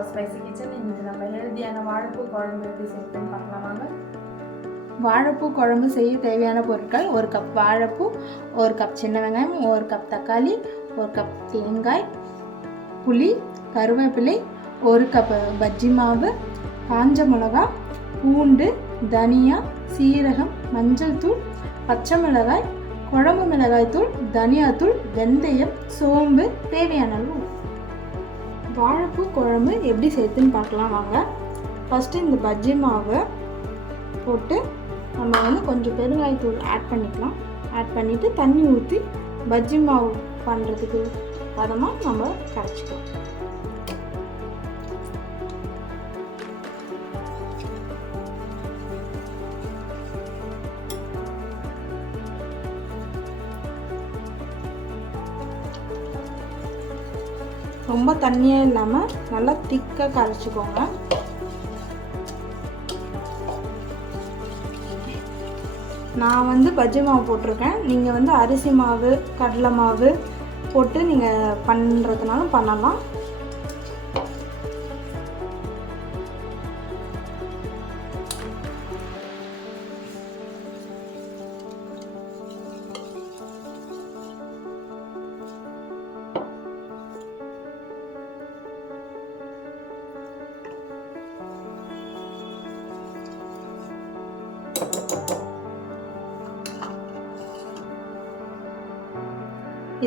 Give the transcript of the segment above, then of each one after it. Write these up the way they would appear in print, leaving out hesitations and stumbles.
அவர் spicy kitchen. இன்றைக்கி நம்ம ஹெல்த்தியான வாழைப்பூ குழம்பு எப்படி செய்யணும்னு பார்க்கலாம் வாங்க. வாழைப்பூ குழம்பு செய்ய தேவையான பொருட்கள்: 1 கப் வாழைப்பூ, 1 கப் சின்ன வெங்காயம், 1 கப் தக்காளி, 1 கப் தேங்காய், புளி, கருவேப்பிலை, 1 கப் பஜ்ஜி மாவு, காஞ்ச மிளகா, பூண்டு, தனியா, சீரகம், மஞ்சள் தூள், பச்சை மிளகாய், குழம்பு மிளகாய் தூள், தனியாத்தூள், வெந்தயம், சோம்பு, தேவையான அளவு. வாழைப்பூ குழம்பு எப்படி செய்யுதுன்னு பார்க்கலாம் வாங்க. ஃபஸ்ட்டு இந்த பஜ்ஜி மாவை போட்டு நம்ம கொஞ்சம் பெருங்காயத்தூள் ஆட் பண்ணிக்கலாம். ஆட் பண்ணிவிட்டு தண்ணி ஊற்றி பஜ்ஜி மாவு பண்ணுறதுக்கு பதமாக நம்ம கரைச்சிக்கலாம். ரொம்ப தண்ணியாக இல்லாமல் நல்லா திக்காக கரைச்சிக்கோங்க. நான் பஜ்ஜி மாவு போட்டிருக்கேன். நீங்கள் அரிசி மாவு, கடலை மாவு போட்டு நீங்கள் பண்ணுறதுனாலும் பண்ணலாம்.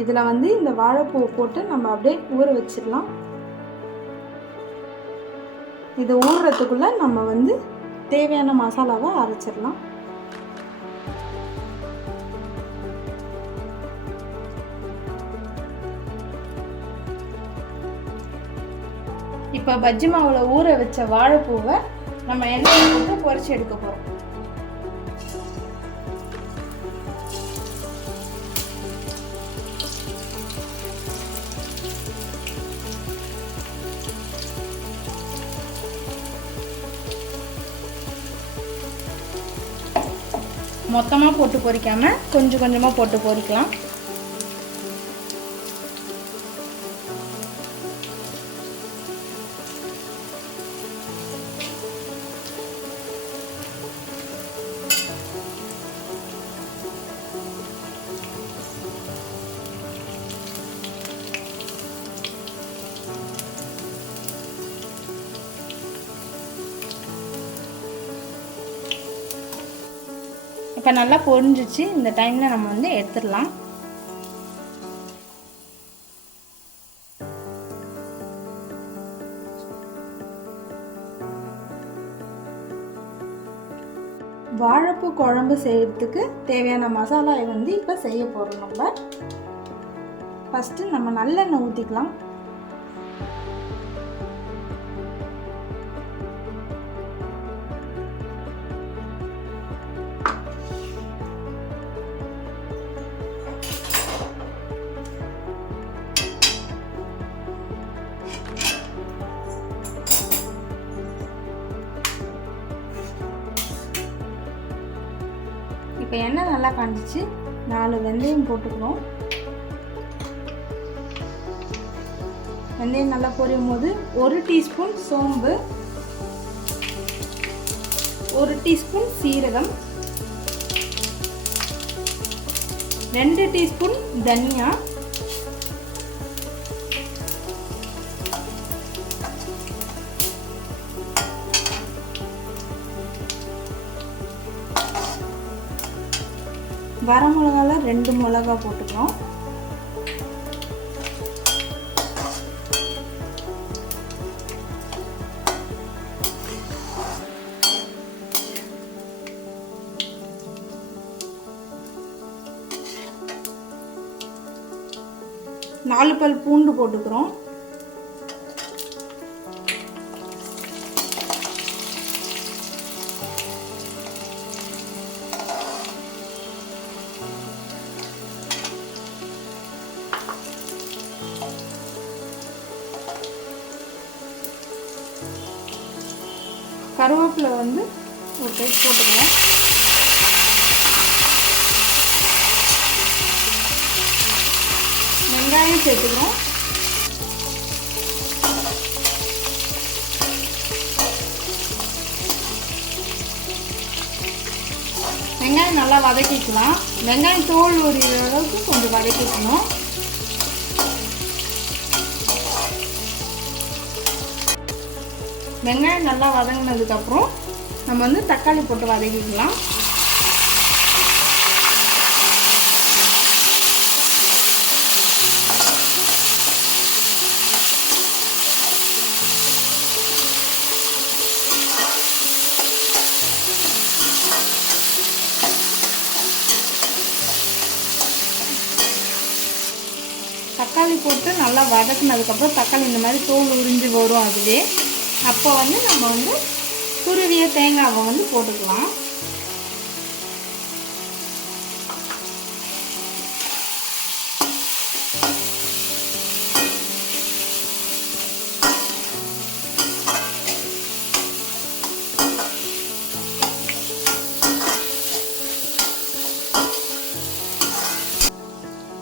இதில் இந்த வாழைப்பூவை போட்டு நம்ம அப்படியே ஊற வச்சிடலாம். இது ஊறுறதுக்குள்ளே நம்ம தேவையான மசாலாவை அரைச்சிடலாம். இப்போ பஜ்ஜி மாவில் ஊற வச்ச வாழைப்பூவை நம்ம எண்ணெயில் போட்டு பொரிச்சு எடுக்க போகிறோம். மொத்தமாக போட்டு பொரிக்காமல் கொஞ்சம் கொஞ்சமாக போட்டு பொரிக்கலாம். இப்போ நல்லா பொரிஞ்சிச்சு. இந்த டைமில் நம்ம எடுத்துடலாம். வாழைப்பூ குழம்பு செய்யறதுக்கு தேவையான மசாலாவை இப்போ செய்ய போகிறோம். நம்ம ஃபஸ்ட்டு நம்ம நல்லெண்ணெய் ஊற்றிக்கலாம். இப்போ எண்ணெய் நல்லா காஞ்சிச்சு. 4 வெந்தயம் போட்டுக்கிறோம். வெந்தயம் நல்லா பொரியும் போது 1 டீஸ்பூன் சோம்பு, 1 டீஸ்பூன் சீரகம், 2 டீஸ்பூன் தனியா, வரமிளகால 2 மிளகா போட்டுக்கிறோம். நாலு பல் பூண்டு போட்டுக்கிறோம். கருவேப்பிலை ஒரு கை போட்டுக்கிறேன். வெங்காயம் சேர்த்துக்கிறோம். வெங்காயம் நல்லா வதக்கிக்கலாம். வெங்காயம் தோல் உரிகிற அளவுக்கு கொஞ்சம் வதக்கிக்கணும். வெங்காயம் நல்லா வதங்கினதுக்கப்புறம் நம்ம வந்து தக்காளி போட்டு வதக்கிக்கலாம். தக்காளி போட்டு நல்லா வதக்குனதுக்கப்புறம் தக்காளி இந்த மாதிரி தோல் உறிஞ்சி வரும். அதுவே அப்போ வந்து நம்ம வந்து துருவிய தேங்காவை வந்து போட்டுக்கலாம்.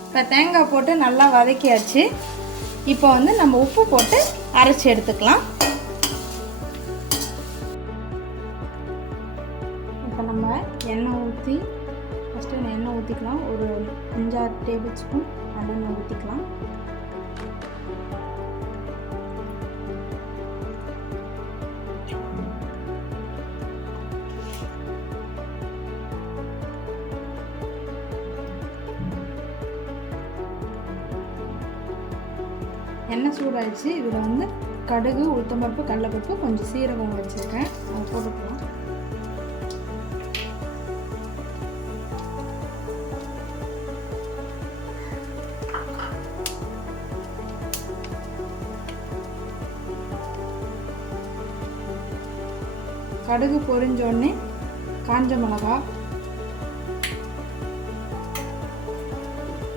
இப்போ தேங்காய் போட்டு நல்லா வதக்கியாச்சு. இப்போ வந்து நம்ம உப்பு போட்டு அரைச்சி எடுத்துக்கலாம். இப்போ நம்ம எண்ணெய் ஊற்றி ஃபஸ்ட்டு எண்ணெய் ஊற்றிக்கலாம். ஒரு 5-6 டேபிள் ஸ்பூன் நல்லெண்ணெய் ஊற்றிக்கலாம். எண்ணெய் சூடாகிடுச்சு. இதில் வந்து கடுகு, உளுத்தம்பருப்பு, கடலைப்பருப்பு, கொஞ்சம் சீரகம் வச்சுருக்கேன், அதை போட்டுக்கலாம். கடுகு பொரிஞ்சோடனே காஞ்ச மிளகா,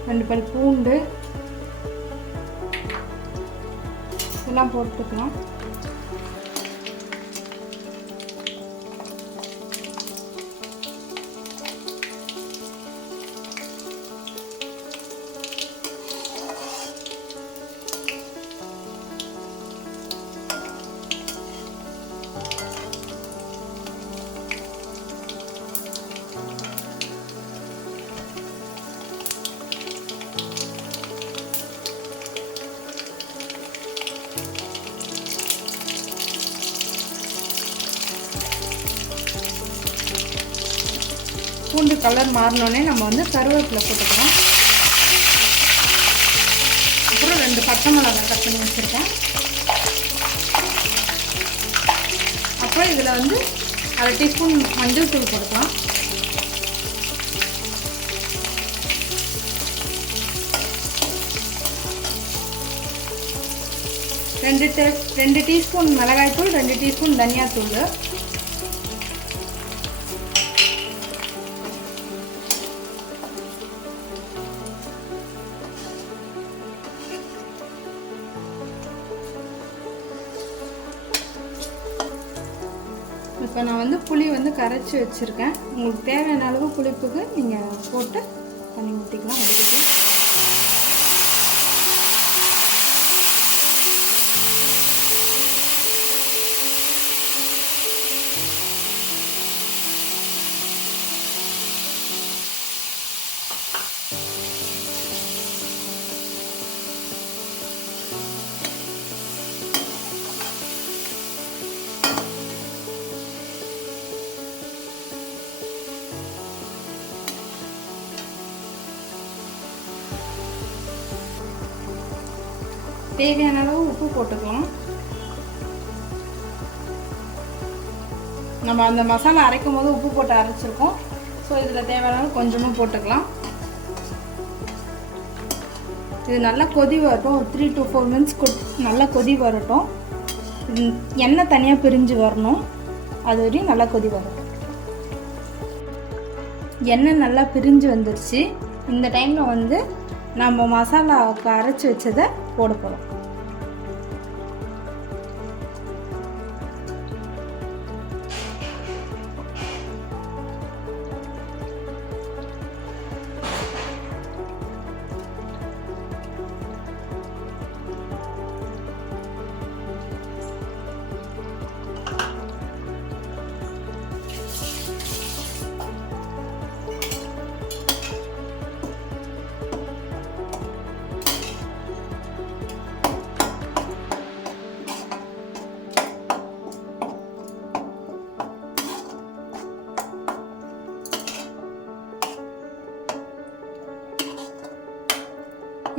2 பல் பூண்டு இதெல்லாம் போட்டுக்கலாம். பூண்டு கலர் மாறினோடனே நம்ம வந்து கருவேப்பிலை போட்டுக்கலாம். அப்புறம் 2 பச்சை மிளகாய் கட் பண்ணி வச்சுருக்கேன். அப்புறம் இதில் வந்து 1/2 டீஸ்பூன் மஞ்சள் தூள் போட்டுக்கலாம். ரெண்டு டீஸ்பூன் மிளகாய்த்தூள், 2 டீஸ்பூன் தனியாத்தூள். இப்போ நான் வந்து புளி வந்து கரைச்சி வச்சுருக்கேன். உங்களுக்கு தேவையான அளவு புளிப்புக்கு நீங்கள் போட்டு தண்ணி ஊற்றிக்கலாம். வடிகட்டி தேவையான அளவு உப்பு போட்டுக்கலாம். நம்ம அந்த மசாலா அரைக்கும் போது உப்பு போட்டு அரைச்சிருக்கோம். ஸோ இதில் தேவையான அளவு கொஞ்சமாக போட்டுக்கலாம். இது நல்லா கொதி வரட்டும். ஒரு 3 to 4 minutes நல்லா கொதி வரட்டும். எண்ணெய் தனியாக பிரிஞ்சு வரணும். அது வரையும் நல்லா கொதி வரட்டும். எண்ணெய் நல்லா பிரிஞ்சு வந்துருச்சு. இந்த டைமில் வந்து நம்ம மசாலாவுக்கு அரைச்சி வச்சதை போட போகிறோம்.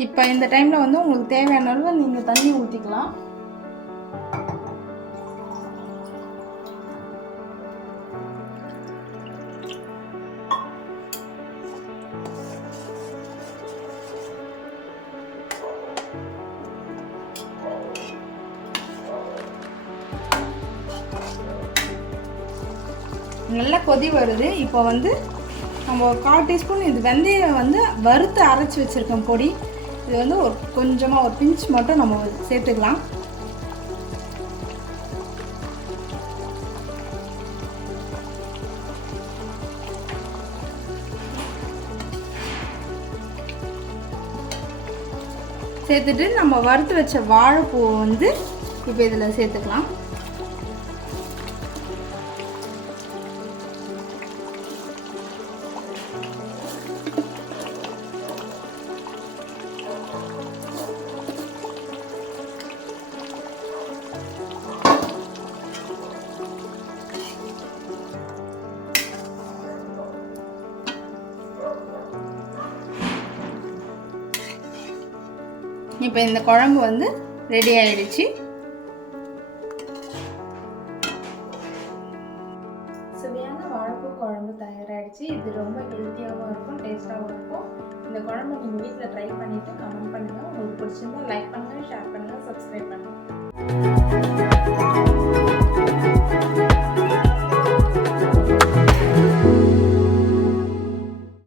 இப்போ இந்த டைமில் வந்து உங்களுக்கு தேவையான அளவு நீங்கள் தண்ணி ஊற்றிக்கலாம். நல்லா கொதி வருது. இப்போ வந்து நம்ம ஒரு 1/4 டீஸ்பூன் இது வெந்தயம் வந்து வறுத்து அரைச்சி வச்சுருக்கோம் பொடி. இது வந்து ஒரு கொஞ்சமாக ஒரு பிஞ்ச் மட்டும் நம்ம சேர்த்துக்கலாம். சேர்த்துட்டு நம்ம வறுத்து வச்ச வாழைப்பூவை வந்து இப்போ இதில் சேர்த்துக்கலாம். இப்போ இந்த குழம்பு வந்து ரெடி ஆயிடுச்சு. சுவையான வாழைப்பூ குழம்பு தயாராகிடுச்சு. இது ரொம்ப ஹெல்த்தியாகவும் இருக்கும், டேஸ்ட்டாகவும் இருக்கும். இந்த குழம்பு நீங்கள் வீட்டில் ட்ரை பண்ணிவிட்டு கமெண்ட் பண்ணுங்கள். உங்களுக்கு பிடிச்சிருந்தா லைக் பண்ணுங்கள், ஷேர் பண்ணுங்கள், சப்ஸ்கிரைப் பண்ணுங்கள்.